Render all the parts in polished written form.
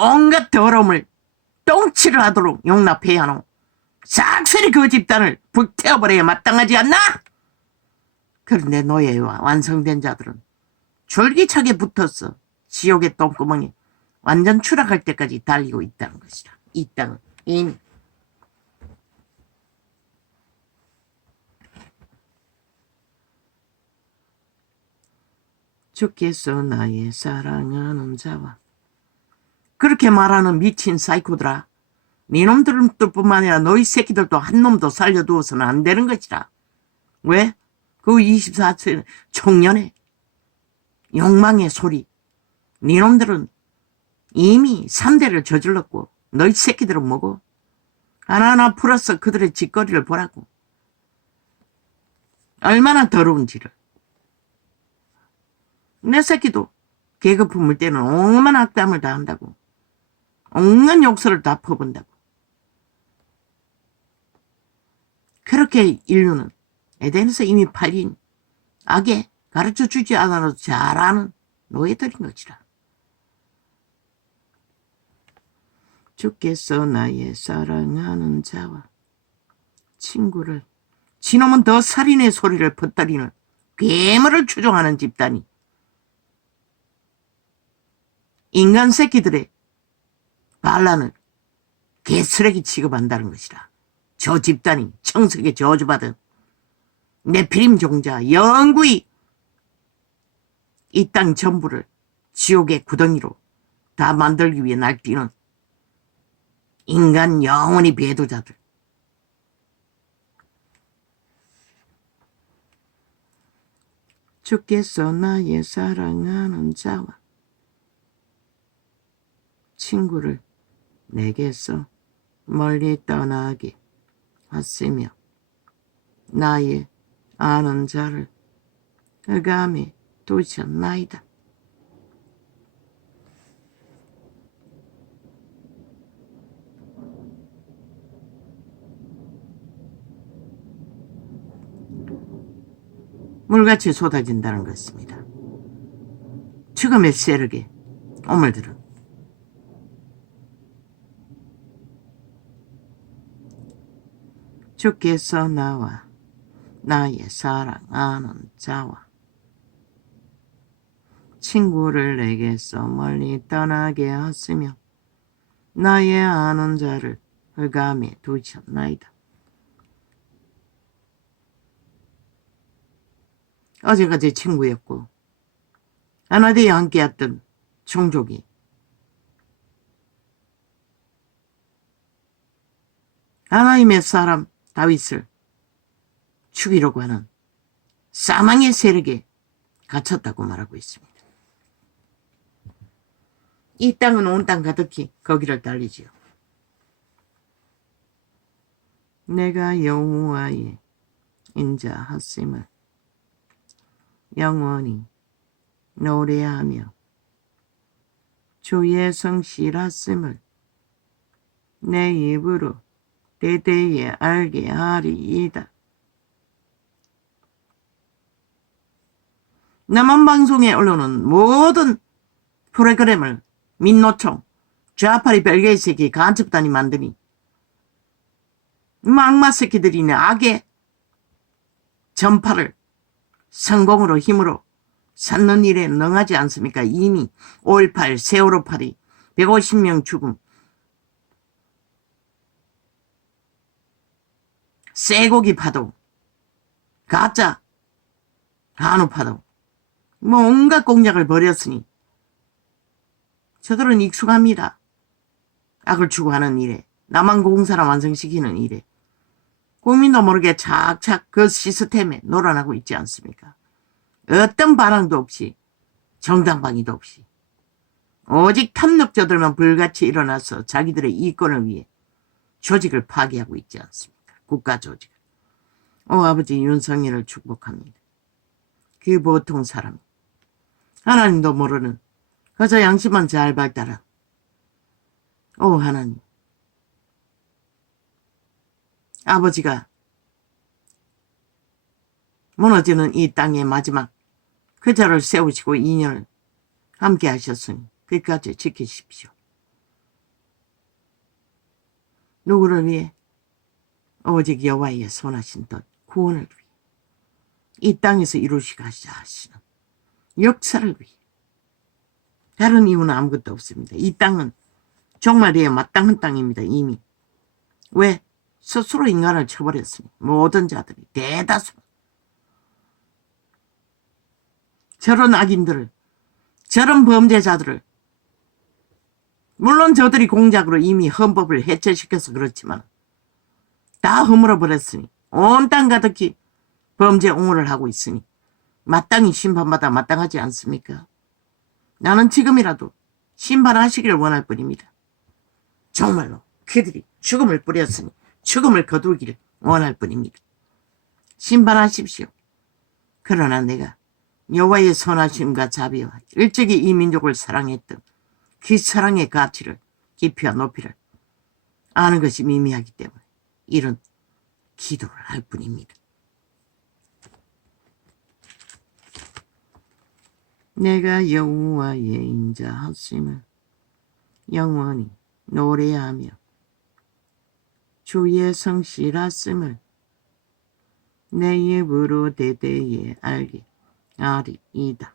온갖 더러움을 똥치를 하도록 용납해야 하노. 싹쓸이 그 집단을 불태워버려야 마땅하지 않나? 그런데 노예와 완성된 자들은 줄기차게 붙어서 지옥의 똥구멍에 완전 추락할 때까지 달리고 있다는 것이라. 이 땅은 이미 주께서 나의 사랑하는 자와, 그렇게 말하는 미친 사이코들아, 니놈들뿐만 아니라 너희 새끼들도 한 놈도 살려두어서는 안 되는 것이라. 왜? 그 24세 청년의 욕망의 소리, 니놈들은 이미 3대를 저질렀고 너희 새끼들은 뭐고? 하나하나 풀어서 그들의 짓거리를 보라고. 얼마나 더러운지를. 내 새끼도 개그 품을 때는 온갖 악담을 다 한다고. 온갖 욕설을 다 퍼본다고. 그렇게 인류는 에덴에서 이미 팔린 악에 가르쳐주지 않아도 잘 아는 노예들인 것이라. 주께서 나의 사랑하는 자와 친구를, 지놈은 더 살인의 소리를 퍼뜨리는 괴물을 추종하는 집단이 인간 새끼들의 반란을 개쓰레기 취급한다는 것이라. 저 집단이 청석에 저주받은 네피림 종자 영구히 이 땅 전부를 지옥의 구덩이로 다 만들기 위해 날뛰는 인간 영혼의 배도자들. 주께서 나의 사랑하는 자와 친구를 내게서 멀리 떠나게 하시며 나의 아는 자를 흑암에 두셨나이다. 물같이 쏟아진다는 것입니다. 죽음의 세력에 오물들은 주께서 나와 나의 사랑하는 자와 친구를 내게서 멀리 떠나게 하시며 나의 아는 자를 흑암에 두셨나이다. 어제가 제 친구였고 하나되이 함께했던 종족이 하나님의 사람 다윗을 죽이려고 하는 사망의 세력에 갇혔다고 말하고 있습니다. 이 땅은 온 땅 가득히 거기를 달리지요. 내가 여호와의 인자하심을 영원히 노래하며 주의 성실하심을 내 입으로 대대에 알게 하리이다. 남한방송에 올라오는 모든 프로그램을 민노총, 좌파리 별개의 새끼 간첩단이 만드니 악마 새끼들이네. 악의 전파를 성공으로 힘으로 쌓는 일에 능하지 않습니까? 이미 5.18 세월호 파리 150명 죽음, 쇠고기 파도, 가짜 한우 파도, 뭐 온갖 공작을 벌였으니 저들은 익숙합니다. 악을 추구하는 일에, 남한공사를 완성시키는 일에 국민도 모르게 착착 그 시스템에 놀아나고 있지 않습니까? 어떤 반항도 없이, 정당방위도 없이 오직 탐욕자들만 불같이 일어나서 자기들의 이권을 위해 조직을 파괴하고 있지 않습니까? 국가 조직을. 아버지 윤석열을 축복합니다. 그 보통 사람, 하나님도 모르는 그저 양심만 잘 발달한 하나님, 아버지가 무너지는 이 땅의 마지막 그 자를 세우시고 2년을 함께 하셨으니 끝까지 지키십시오. 누구를 위해? 오직 여호와의 선하신 뜻, 구원을 위해. 이 땅에서 이루시고자 하시는 역사를 위해. 다른 이유는 아무것도 없습니다. 이 땅은 종말에 마땅한 땅입니다. 이미. 왜? 스스로 인간을 쳐버렸으니 모든 자들이 대다수 저런 악인들을, 저런 범죄자들을, 물론 저들이 공작으로 이미 헌법을 해체시켜서 그렇지만 다 허물어버렸으니 온 땅 가득히 범죄 옹호를 하고 있으니 마땅히 심판받아 마땅하지 않습니까? 나는 지금이라도 심판하시기를 원할 뿐입니다. 정말로 그들이 죽음을 뿌렸으니 죽음을 거두기를 원할 뿐입니다. 심판하십시오. 그러나 내가 여호와의 선하심과 자비와 일찍이 이 민족을 사랑했던 그 사랑의 가치를 깊이와 높이를 아는 것이 미미하기 때문에 이런 기도를 할 뿐입니다. 내가 여호와의 인자하심을 영원히 노래하며 주의 성실하심을 내 입으로 대대에 알게 하리이다.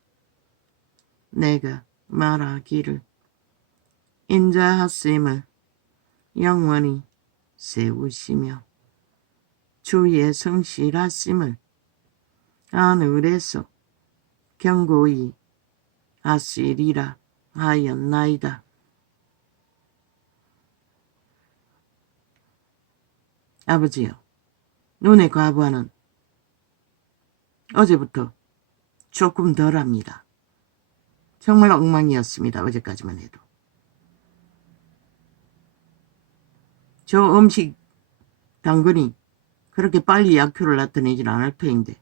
내가 말하기를 인자하심을 영원히 세우시며 주의 성실하심을 하늘에서 경고히 하시리라 하였나이다. 아버지여, 눈의 과부하는 어제부터 조금 덜합니다. 정말 엉망이었습니다. 어제까지만 해도. 저 음식 당근이 그렇게 빨리 약효를 나타내지는 않을 터인데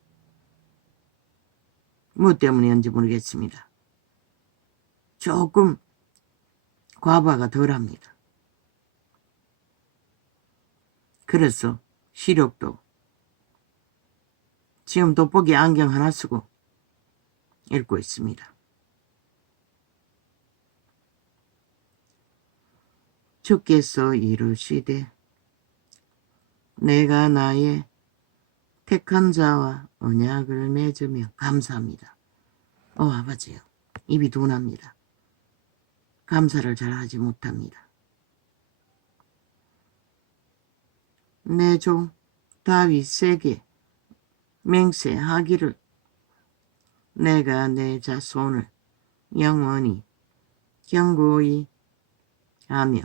뭐 때문인지 모르겠습니다. 조금 과부하가 덜합니다. 그래서 시력도 지금 돋보기 안경 하나 쓰고 읽고 있습니다. 주께서 이르시되 내가 나의 택한 자와 언약을 맺으며 감사합니다. 아버지요, 입이 둔합니다. 감사를 잘하지 못합니다. 내 종 다윗에게 맹세하기를 내가 내 자손을 영원히 견고히 하며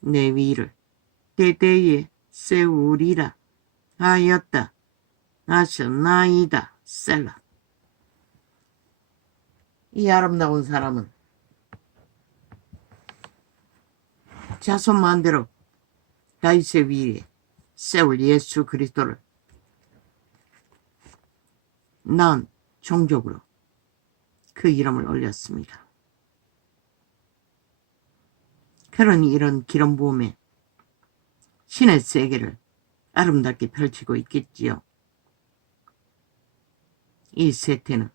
내 위를 대대에 세우리라 하였다 하셨나이다. 셀라. 이 아름다운 사람은 자손 마음대로 다윗의 위에 세울 예수 그리스도를 난 종족으로 그 이름을 올렸습니다. 그러니 이런 기름 부음에 신의 세계를 아름답게 펼치고 있겠지요. 이 세태는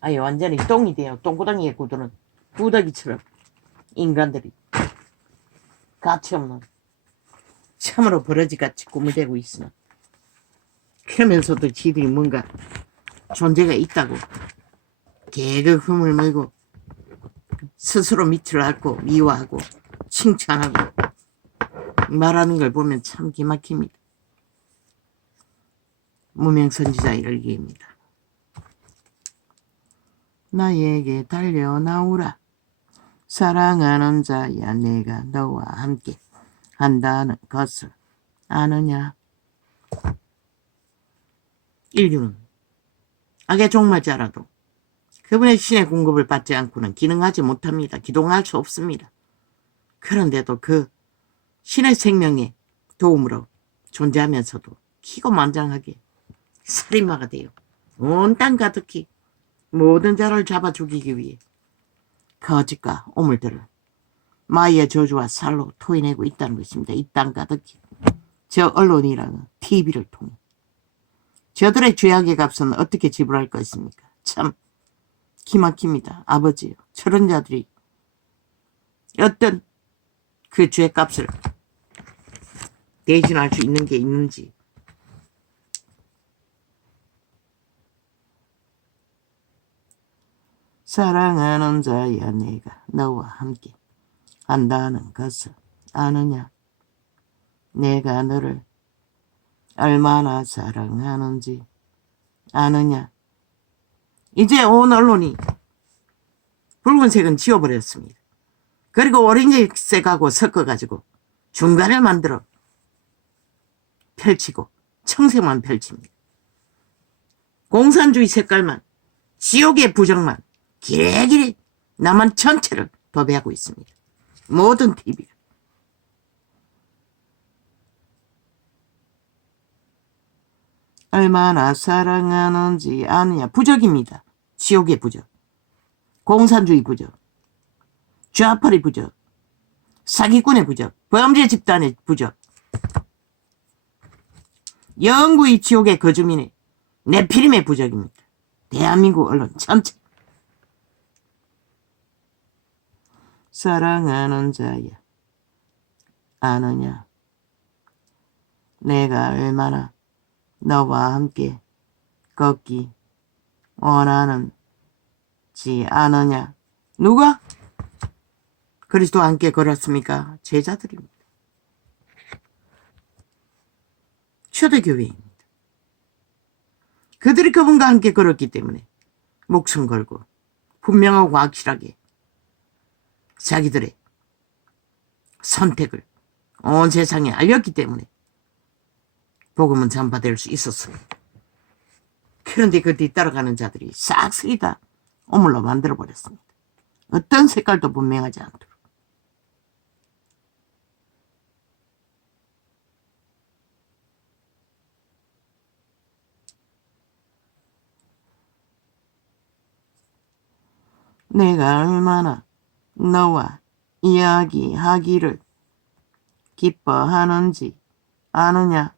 아예 완전히 똥이 돼요. 똥구덩이에 굳어는 구더기처럼 인간들이 가치없는 참으로 버러지같이 꾸물대고 있으나 그러면서도 지들이 뭔가 존재가 있다고 개그 흠을 물고 스스로 밑을 앓고 미워하고 칭찬하고 말하는 걸 보면 참 기막힙니다. 무명선지자 일기입니다. 나에게 달려나오라. 사랑하는 자야, 내가 너와 함께 한다는 것을 아느냐. 인류는 악의 종말자라도 그분의 신의 공급을 받지 않고는 기능하지 못합니다. 기동할 수 없습니다. 그런데도 그 신의 생명의 도움으로 존재하면서도 기고만장하게 살인마가 돼요. 온 땅 가득히 모든 자를 잡아 죽이기 위해 거짓과 오물들을 마이의 저주와 살로 토해내고 있다는 것입니다. 이 땅 가득히. 저 언론이라는 TV를 통해. 저들의 죄악의 값은 어떻게 지불할 것입니까? 참 기막힙니다. 아버지요, 저런 자들이 어떤 그 죄값을 대신할 수 있는 게 있는지. 사랑하는 자야, 내가 너와 함께 한다는 것을 아느냐? 내가 너를 얼마나 사랑하는지 아느냐? 이제 온 언론이 붉은색은 지워버렸습니다. 그리고 오렌지색하고 섞어가지고 중간을 만들어 펼치고 청색만 펼칩니다. 공산주의 색깔만, 지옥의 부정만 길게 남한 전체를 도배하고 있습니다. 모든 TV를. 얼마나 사랑하는지 아느냐. 부적입니다. 지옥의 부적. 공산주의 부적. 좌파리 부적. 사기꾼의 부적. 범죄 집단의 부적. 영구히 지옥의 거주민의 네피림의 부적입니다. 대한민국 언론 전체. 사랑하는 자야, 아느냐? 내가 얼마나 너와 함께 걷기 원하는지 아느냐? 누가 그리스도와 함께 걸었습니까? 제자들입니다. 초대교회입니다. 그들이 그분과 함께 걸었기 때문에 목숨 걸고 분명하고 확실하게 자기들의 선택을 온 세상에 알렸기 때문에 복음은 전파될 수 있었어요. 그런데 그 뒤따라가는 자들이 싹쓸이 다 오물로 만들어버렸습니다. 어떤 색깔도 분명하지 않도록. 내가 얼마나 너와 이야기하기를 기뻐하는지 아느냐?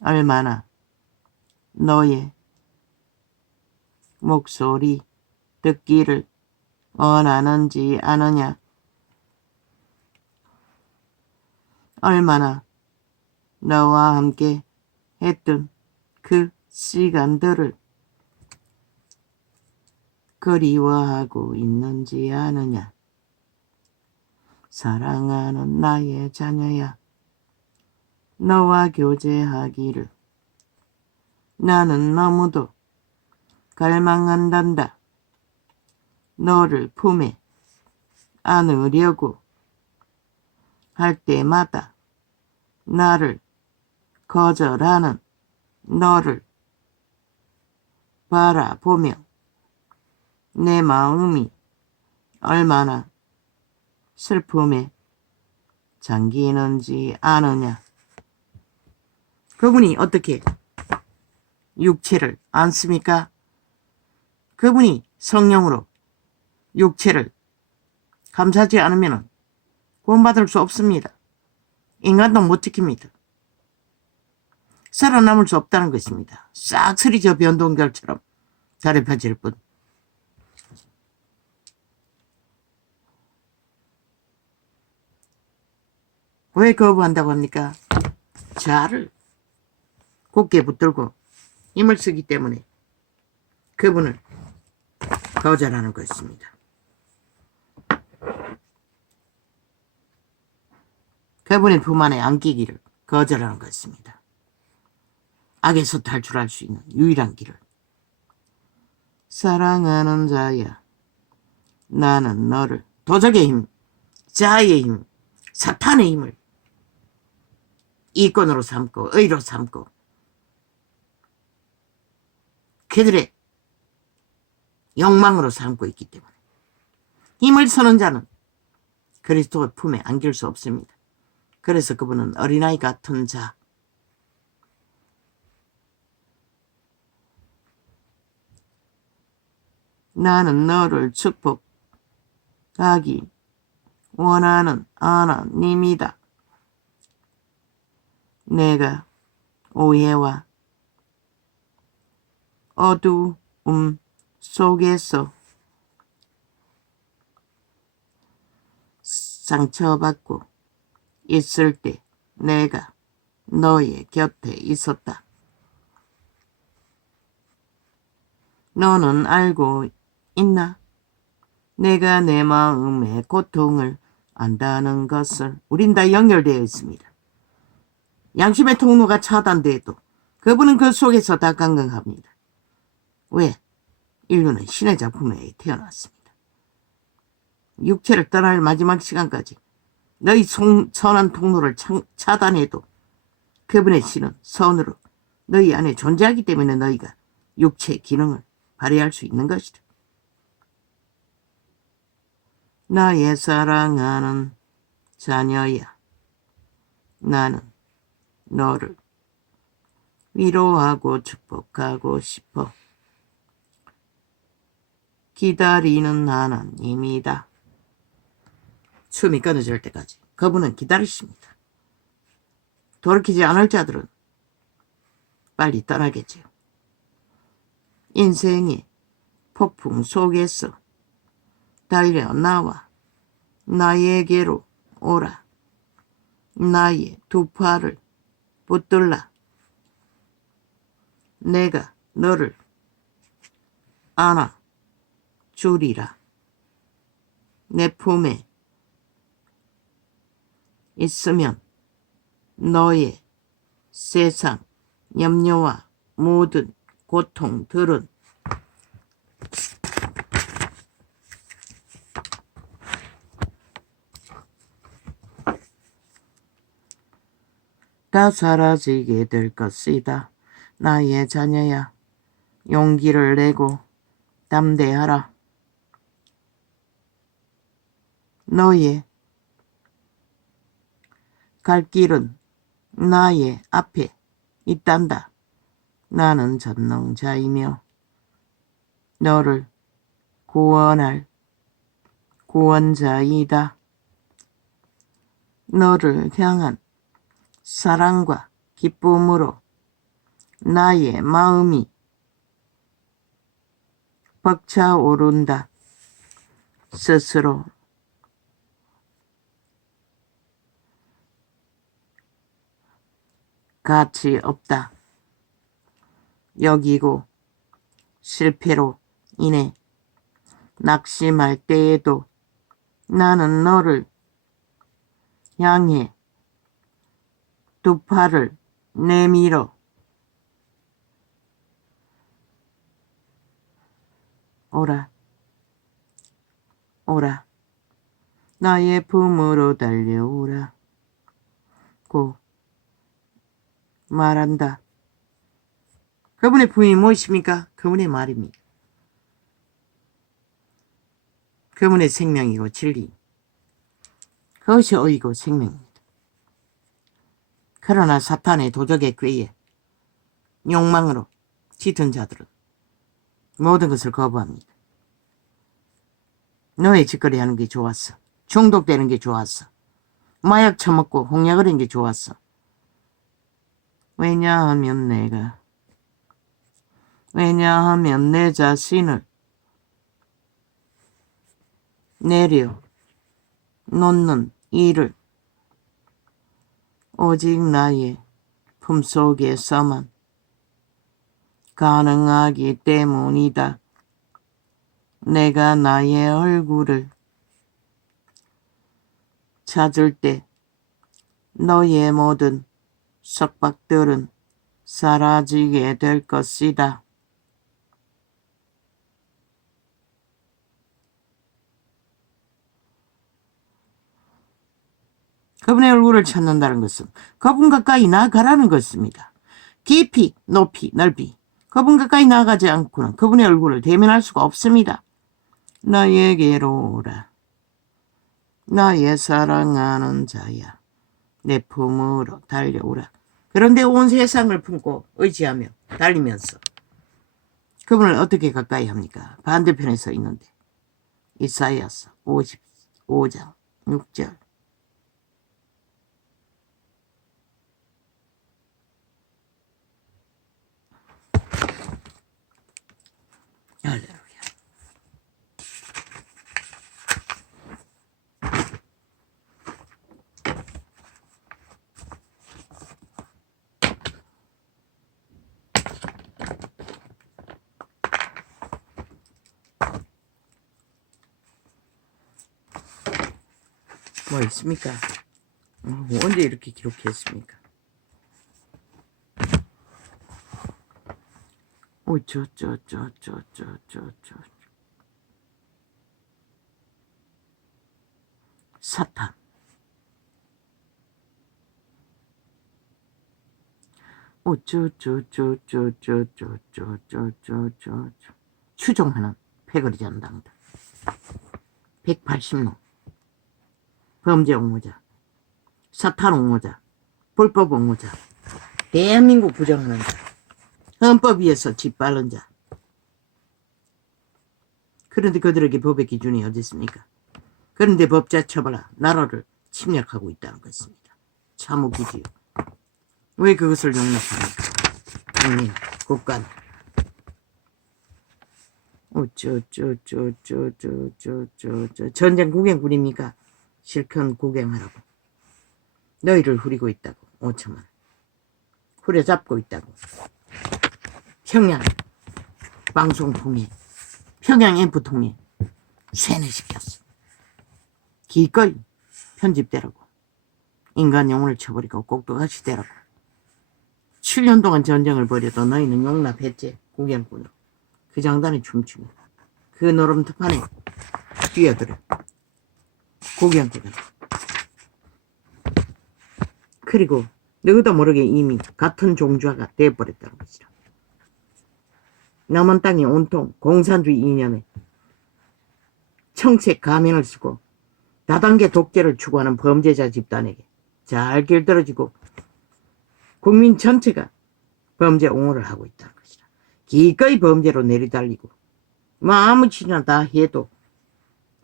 얼마나 너의 목소리 듣기를 원하는지 아느냐? 얼마나 너와 함께 했던 그 시간들을 그리워하고 있는지 아느냐? 사랑하는 나의 자녀야, 너와 교제하기를 나는 너무도 갈망한단다. 너를 품에 안으려고 할 때마다 나를 거절하는 너를 바라보며 내 마음이 얼마나 슬픔에 잠기는지 아느냐? 그분이 어떻게 육체를 안습니까? 그분이 성령으로 육체를 감사하지 않으면 구원받을 수 없습니다. 인간도 못 지킵니다. 살아남을 수 없다는 것입니다. 싹쓸이 저 변동결처럼 자리 펴질 뿐. 왜 거부한다고 합니까? 자아를 굳게 붙들고 힘을 쓰기 때문에 그분을 거절하는 것입니다. 그분의 품 안에 안기기를 거절하는 것입니다. 악에서 탈출할 수 있는 유일한 길을. 사랑하는 자야, 나는 너를 도적의 힘, 자아의 힘, 사탄의 힘을 이권으로 삼고 의로 삼고 그들의 욕망으로 삼고 있기 때문에 힘을 쓰는 자는 그리스도의 품에 안길 수 없습니다. 그래서 그분은 어린아이 같은 자, 나는 너를 축복하기 원하는 하나님이다. 내가 오해와 어두움 속에서 상처받고 있을 때 내가 너의 곁에 있었다. 너는 알고 있나? 내가 내 마음의 고통을 안다는 것을. 우린 다 연결되어 있습니다. 양심의 통로가 차단돼도 그분은 그 속에서 다 강건합니다. 왜? 인류는 신의 작품에 태어났습니다. 육체를 떠날 마지막 시간까지 너희 선한 통로를 차단해도 그분의 신은 선으로 너희 안에 존재하기 때문에 너희가 육체의 기능을 발휘할 수 있는 것이다. 나의 사랑하는 자녀야, 나는 너를 위로하고 축복하고 싶어. 기다리는 하나님이다. 숨이 끊어질 때까지 그분은 기다리십니다. 돌이키지 않을 자들은 빨리 떠나겠지요. 인생의 폭풍 속에서 달려 나와 나에게로 오라. 나의 두 팔을 붙들라. 내가 너를 안아 주리라. 내 품에 있으면 너의 세상 염려와 모든 고통들은 다 사라지게 될 것이다. 나의 자녀야, 용기를 내고 담대하라. 너의 갈 길은 나의 앞에 있단다. 나는 전능자이며 너를 구원할 구원자이다. 너를 향한 사랑과 기쁨으로 나의 마음이 벅차오른다. 스스로 가치 없다 여기고 실패로 인해 낙심할 때에도 나는 너를 향해 두 팔을 내밀어 오라, 오라. 나의 품으로 달려오라 고 말한다. 그분의 품이 무엇입니까? 그분의 말입니다. 그분의 생명이고 진리. 그것이 의이고 생명입니다. 그러나 사탄의 도적의 꾀에 욕망으로 짙은 자들은 모든 것을 거부합니다. 너의 짓거리 하는 게 좋았어. 중독되는 게 좋았어. 마약 처먹고 홍약을 하는 게 좋았어. 왜냐하면 내 자신을 내려 놓는 일을 오직 나의 품속에서만 가능하기 때문이다. 내가 나의 얼굴을 찾을 때 너의 모든 속박들은 사라지게 될 것이다. 그분의 얼굴을 찾는다는 것은 그분 가까이 나아가라는 것입니다. 깊이, 높이, 넓이. 그분 가까이 나아가지 않고는 그분의 얼굴을 대면할 수가 없습니다. 나에게로 오라. 나의 사랑하는 자야. 내 품으로 달려오라. 그런데 온 세상을 품고 의지하며 달리면서 그분을 어떻게 가까이 합니까? 반대편에 서 있는데 이사야서 55장 6절 할렐루야. 뭐 있습니까? 언제 이렇게 기록했습니까? 사탄. 추종하는 패거리 전당들 180놈 범죄 옹호자, 사탄 옹호자, 불법 옹호자, 대한민국 부정하는 자, 헌법 위에서 짓밟는 자. 그런데 그들에게 법의 기준이 어디 있습니까? 그런데 법자 처벌하 나라를 침략하고 있다는 것입니다. 참 웃기지요. 왜 그것을 용납합니까? 국민, 국가는. 전쟁 구경꾼입니까? 실컷 구경하라고. 너희를 후리고 있다고. 5천만. 후려잡고 있다고. 평양 방송 통해, 평양 앰프 통해 세뇌시켰어. 기꺼이 편집되라고. 인간 영혼을 쳐버리고 꼭두가시 되라고. 7년 동안 전쟁을 벌여도 너희는 용납했지. 구경꾼으로. 그 장단에 춤추며 그 노름터판에 뛰어들어. 구경꾼으로. 그리고 너도 모르게 이미 같은 종주화가 되어버렸다는 것이라. 남한 땅이 온통 공산주의 이념에 청색 가면을 쓰고 다단계 독재를 추구하는 범죄자 집단에게 잘 길들어지고 국민 전체가 범죄 옹호를 하고 있다는 것이라. 기꺼이 범죄로 내리달리고 뭐 아무 짓이나 다 해도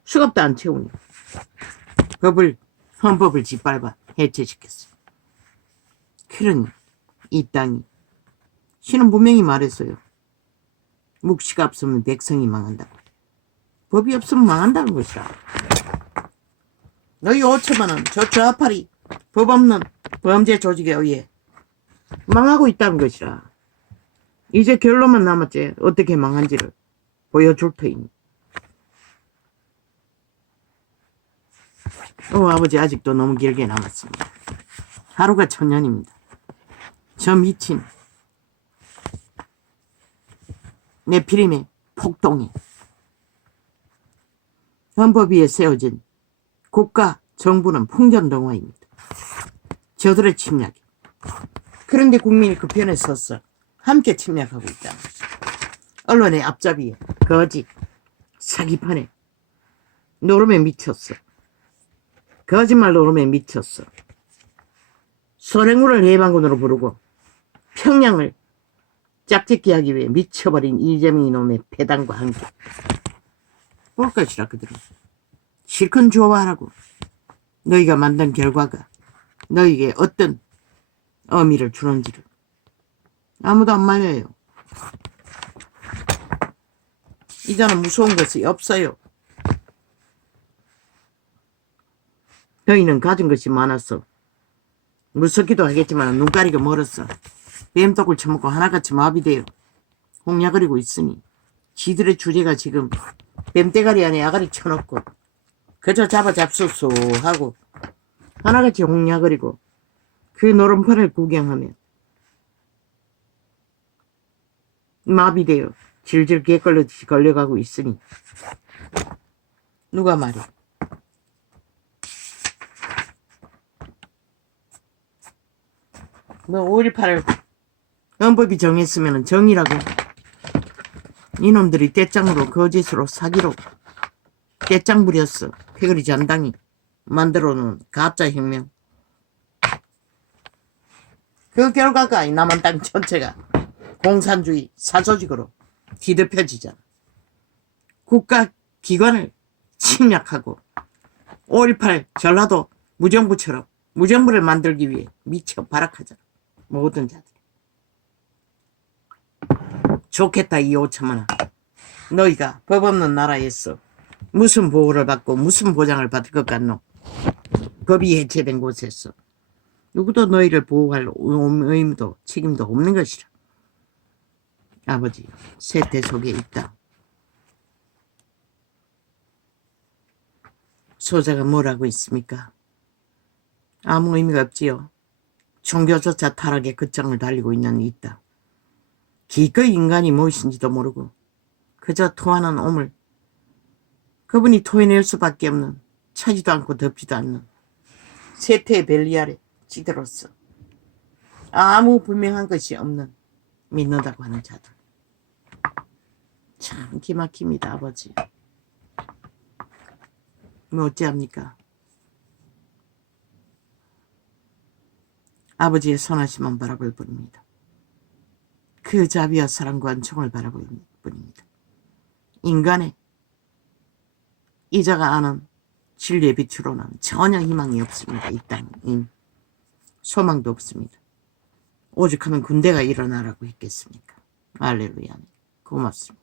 수갑도 안 채우니 헌법을 짓밟아 해체시켰어. 그러니 이 땅이 신은 분명히 말했어요. 묵시가 없으면 백성이 망한다고. 법이 없으면 망한다는 것이라. 너희 5천만은 저 좌파리 법 없는 범죄 조직에 의해 망하고 있다는 것이라. 이제 결론만 남았지. 어떻게 망한지를 보여줄 터이니. 아버지 아직도 너무 길게 남았습니다. 하루가 1000년입니다. 저 미친 네피림의 폭동이 헌법 위에 세워진 국가 정부는 풍전등화입니다. 저들의 침략이. 그런데 국민이 그 편에 섰어. 함께 침략하고 있다. 언론의 앞잡이에 거짓 사기판에 노름에 미쳤어. 거짓말 노름에 미쳤어. 소랭우를 해방군으로 부르고 평양을 짝짓기 하기 위해 미쳐버린 이재명 이놈의 패당과 함께 볼 것이라. 그들은 실컷 좋아하라고. 너희가 만든 결과가 너희에게 어떤 의미를 주는지를 아무도 안 말려요. 이제는 무서운 것이 없어요. 너희는 가진 것이 많았어. 무섭기도 하겠지만 눈가리가 멀었어. 뱀떡을 처먹고 하나같이 마비되어 홍야거리고 있으니 지들의 주제가 지금 뱀대가리 안에 아가리 쳐놓고 그저 잡소서 하고 하나같이 홍야거리고 그 노름판을 구경하면 마비되어 질질 개걸듯이 걸려가고 있으니 누가 말해. 뭐 5.18을 헌법이 정했으면 정의라고. 이놈들이 떼짱으로 거짓으로 사기로 떼짱 부렸어. 패거리 전당이 만들어놓은 가짜 혁명. 그 결과가 이 남한 땅 전체가 공산주의 사조직으로 뒤덮여지잖아. 국가기관을 침략하고 5.18 전라도 무정부처럼 무정부를 만들기 위해 미쳐 발악하잖아. 모든 자들이. 좋겠다 이 5천만원. 너희가 법 없는 나라에서 무슨 보호를 받고 무슨 보장을 받을 것 같노. 법이 해체된 곳에서 누구도 너희를 보호할 의무도 책임도 없는 것이라. 아버지 세태 속에 있다. 소자가 뭐라고 있습니까? 아무 의미가 없지요. 종교조차 타락의 끝장을 달리고 있는 이 땅. 기꺼이 인간이 무엇인지도 모르고 그저 토하는 오물. 그분이 토해낼 수밖에 없는 차지도 않고 덮지도 않는 세태의 벨리 아래 찌들었어. 아무 분명한 것이 없는 믿는다고 하는 자들. 참 기막힙니다. 아버지. 뭐 어찌합니까? 아버지의 선하심만 바라볼 뿐입니다. 그 자비와 사랑과 은총을 바라볼 뿐입니다. 인간의 이자가 아는 진리의 빛으로는 전혀 희망이 없습니다. 이 땅인 소망도 없습니다. 오직 하면 군대가 일어나라고 했겠습니까? 할렐루야. 고맙습니다.